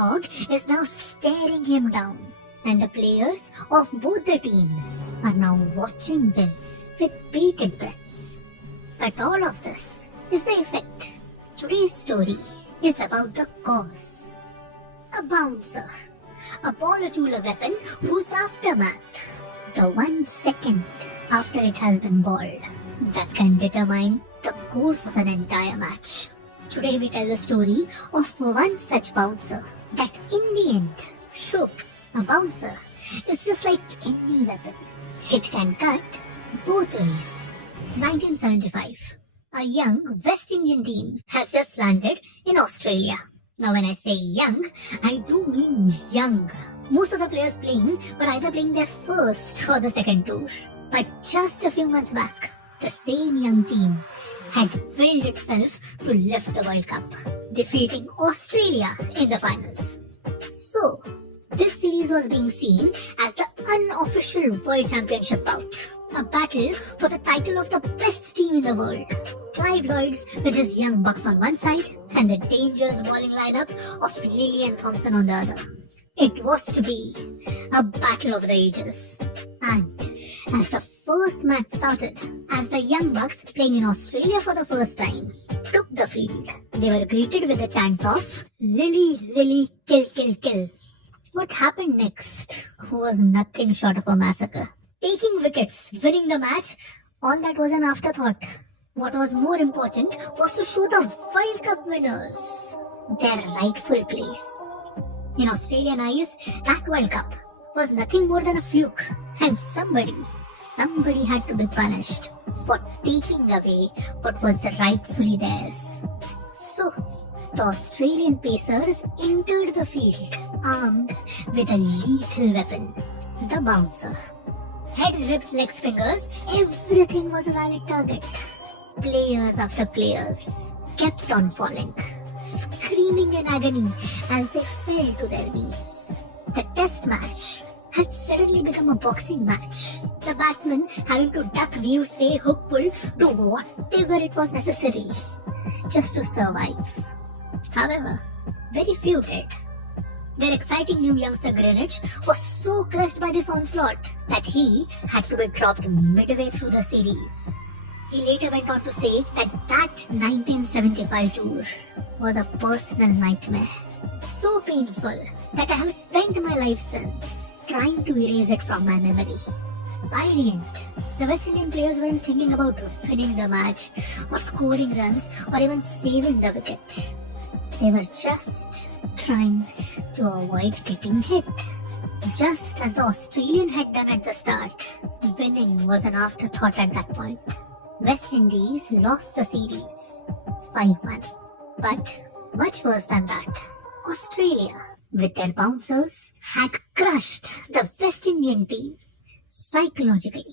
dog is now staring him down, and the players of both the teams are now watching with bated breaths. But all of this is the effect. Today's story is about the cause. A bouncer, a ball or tool, a weapon whose aftermath, the 1 second after it has been balled, that can determine the course of an entire match. Today we tell the story of one such bouncer that in the end shook. A bouncer is just like any weapon. It can cut both ways. 1975. A young West Indian team has just landed in Australia. Now when I say young, I do mean young. Most of the players playing were either playing their first or the second tour. But just a few months back, the same young team had willed itself to lift the World Cup, defeating Australia in the finals. So, this series was being seen as the unofficial World Championship bout, a battle for the title of the best team in the world. Clive Lloyd's with his young bucks on one side and the dangerous bowling lineup of Lillee and Thompson on the other. It was to be a battle of the ages. And as the first match started, as the Young Bucks, playing in Australia for the first time, took the field, they were greeted with the chants of Lillee, Lillee, kill, kill, kill. What happened next was nothing short of a massacre. Taking wickets, winning the match, all that was an afterthought. What was more important was to show the World Cup winners their rightful place. In Australian eyes, that World Cup was nothing more than a fluke, and somebody had to be punished for taking away what was rightfully theirs. So, the Australian pacers entered the field armed with a lethal weapon, the bouncer. Head, ribs, legs, fingers, everything was a valid target. Players after players kept on falling, screaming in agony as they fell to their knees. The test match had suddenly become a boxing match. The batsmen having to duck, weave, sway, hook, pull, do whatever it was necessary just to survive. However, very few did. Their exciting new youngster Greenwich was so crushed by this onslaught that he had to be dropped midway through the series. He later went on to say that 1975 tour was a personal nightmare. So painful that I have spent my life since trying to erase it from my memory. By the end, the West Indian players weren't thinking about winning the match or scoring runs or even saving the wicket. They were just trying to avoid getting hit. Just as the Australian had done at the start, winning was an afterthought at that point. West Indies lost the series 5-1. But much worse than that, Australia, with their bouncers, had crushed the West Indian team psychologically.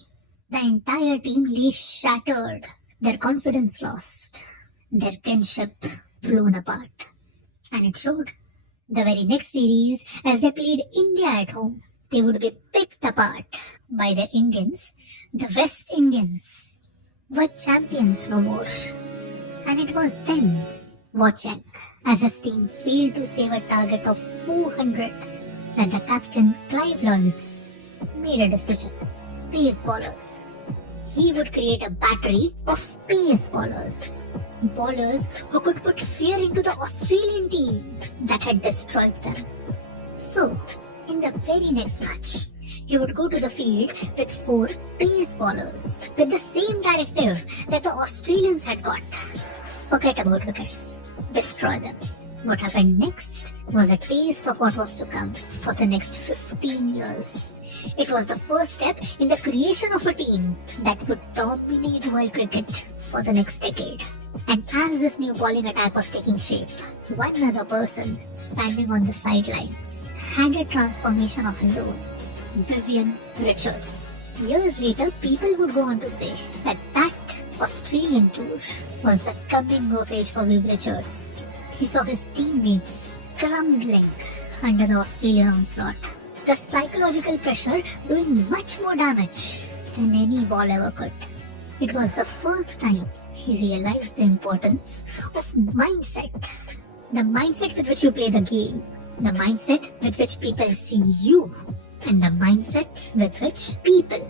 The entire team lay shattered, their confidence lost, their kinship blown apart. And it showed. The very next series, as they played India at home, they would be picked apart by the Indians. The West Indians were champions no more. And it was then, watching as his team failed to save a target of 400, that the captain Clive Lloyd's made a decision. Pace bowlers. He would create a battery of pace bowlers. Bowlers who could put fear into the Australian team that had destroyed them. So, in the very next match, he would go to the field with 4 pace bowlers with the same directive that the Australians had got. Forget about wickets. Destroy them. What happened next was a taste of what was to come for the next 15 years. It was the first step in the creation of a team that would dominate world cricket for the next decade. And as this new bowling attack was taking shape, one other person standing on the sidelines had a transformation of his own. Vivian Richards. Years later, people would go on to say that Australian tour was the coming of age for Viv Richards. He saw his teammates crumbling under the Australian onslaught. The psychological pressure doing much more damage than any ball ever could. It was the first time he realized the importance of mindset. The mindset with which you play the game The mindset with which people see you, and the mindset with which people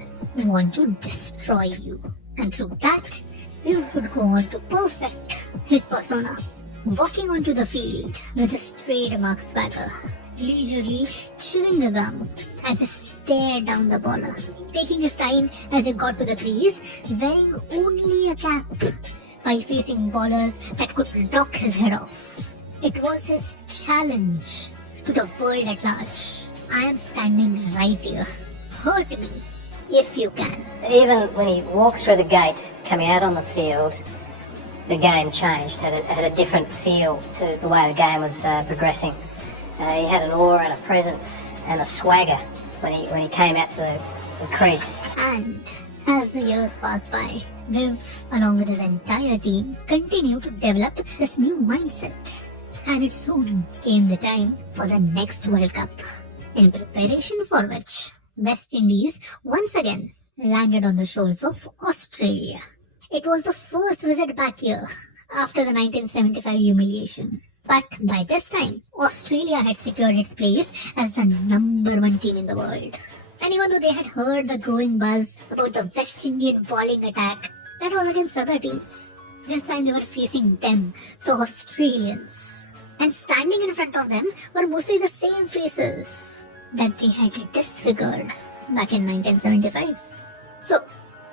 want to destroy you. And through that, we would go on to perfect his persona. Walking onto the field with his trademark swagger, leisurely chewing a gum as he stared down the baller, taking his time as he got to the crease, wearing only a cap while facing ballers that could knock his head off. It was his challenge to the world at large. I am standing right here. Hurt me if you can. Even when he walked through the gate, coming out on the field, the game changed, had a different feel to the way the game was progressing. He had an aura and a presence and a swagger when he came out to the crease. And as the years passed by, Viv, along with his entire team, continued to develop this new mindset. And it soon came the time for the next World Cup, in preparation for which West Indies once again landed on the shores of Australia. It was the first visit back here after the 1975 humiliation. But by this time, Australia had secured its place as the #1 team in the world. And even though they had heard the growing buzz about the West Indian bowling attack that was against other teams, this time they were facing them, the Australians. And standing in front of them were mostly the same faces that they had disfigured back in 1975. So,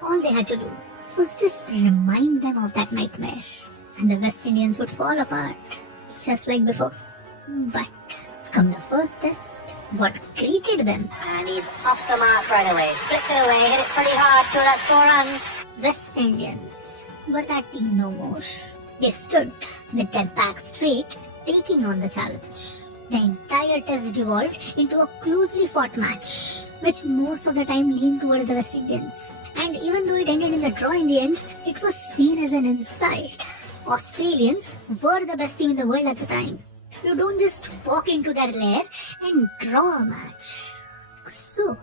all they had to do was just remind them of that nightmare, and the West Indians would fall apart, just like before. But come the first test, what greeted them? And he's off the mark right away. Flicked it away, hit it pretty hard, 2 that's 4 runs. West Indians were that team no more. They stood with their back straight, taking on the challenge. The entire test devolved into a closely fought match, which most of the time leaned towards the West Indians. And even though it ended in the draw in the end, it was seen as an insult. Australians were the best team in the world at the time. You don't just walk into their lair and draw a match. So,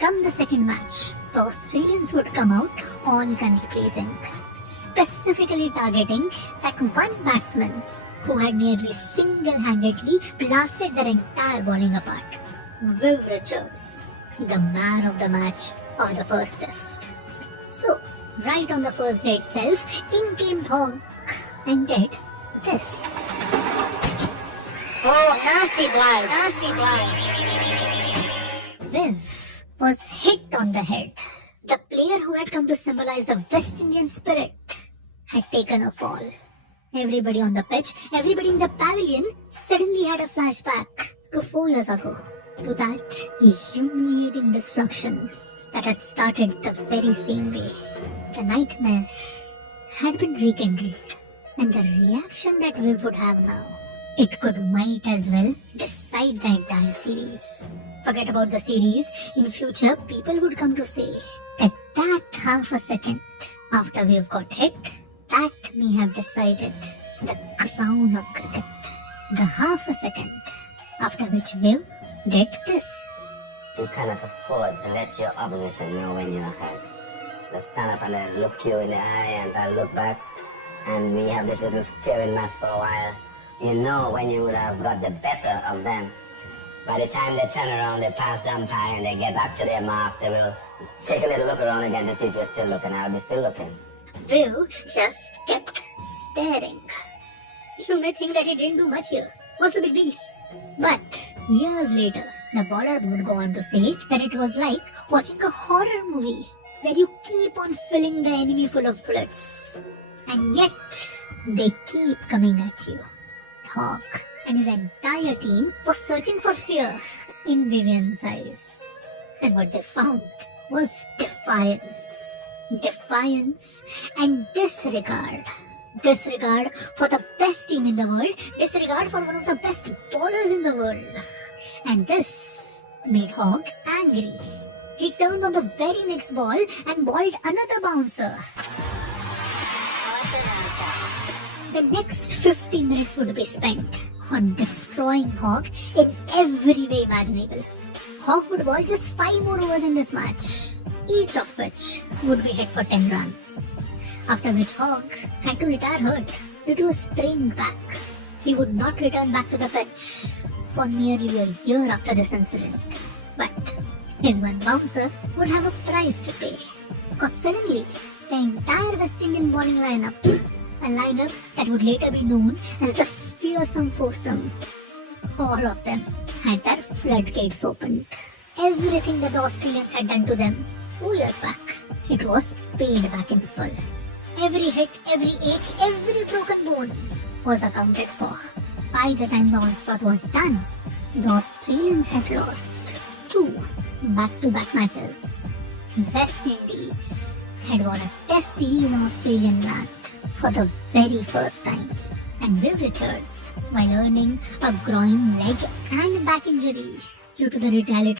come the second match, the Australians would come out all guns blazing, specifically targeting that one batsman who had nearly single-handedly blasted their entire bowling apart. Viv Richards, the man of the match of the first test. So, right on the first day itself, in came Hogg and did this. Oh, nasty blow, nasty blow. Viv was hit on the head. The player who had come to symbolize the West Indian spirit had taken a fall. Everybody on the pitch, everybody in the pavilion suddenly had a flashback to 4 years ago, to that humiliating destruction that had started the very same way. The nightmare had been rekindled, and the reaction that Viv would have now, it could might as well decide the entire series. Forget about the series, in future people would come to say that half a second after Viv got hit, that may have decided the crown of cricket. The half a second after which Viv did this. You cannot afford to let your opposition know when you're hurt. They'll stand up and they'll look you in the eye and they'll look back, and we have this little steering match for a while. You know when you would have got the better of them. By the time they turn around, they pass the umpire and they get back to their mark, they will take a little look around again to see if you're still looking. I'll be still looking. Viv just kept staring. You may think that he didn't do much here. What's the big deal? But years later, the bowler would go on to say that it was like watching a horror movie, where you keep on filling the enemy full of bullets, and yet they keep coming at you. Hogg and his entire team was searching for fear in Vivian's eyes, and what they found was defiance. Defiance and disregard. Disregard for the best team in the world, disregard for one of the best bowlers in the world. And this made Hogg angry. He turned on the very next ball and bowled another bouncer. The next 50 minutes would be spent on destroying Hogg in every way imaginable. Hogg would bowl just 5 more overs in this match, each of which would be hit for 10 runs. After which Hogg had to retire hurt due to a sprained back. He would not return back to the pitch for nearly a year after this incident. But his one bouncer would have a price to pay. Because suddenly, the entire West Indian bowling lineup, a lineup that would later be known as the fearsome foursome, all of them had their floodgates opened. Everything that the Australians had done to them 4 years back, it was paid back in full. Every hit, every ache, every broken bone was accounted for. By the time the onslaught was done, the Australians had lost 2 back-to-back matches. West Indies had won a test series in Australian land for the very first time. And Viv Richards, while earning a groin, leg and back injury due to the retaliatory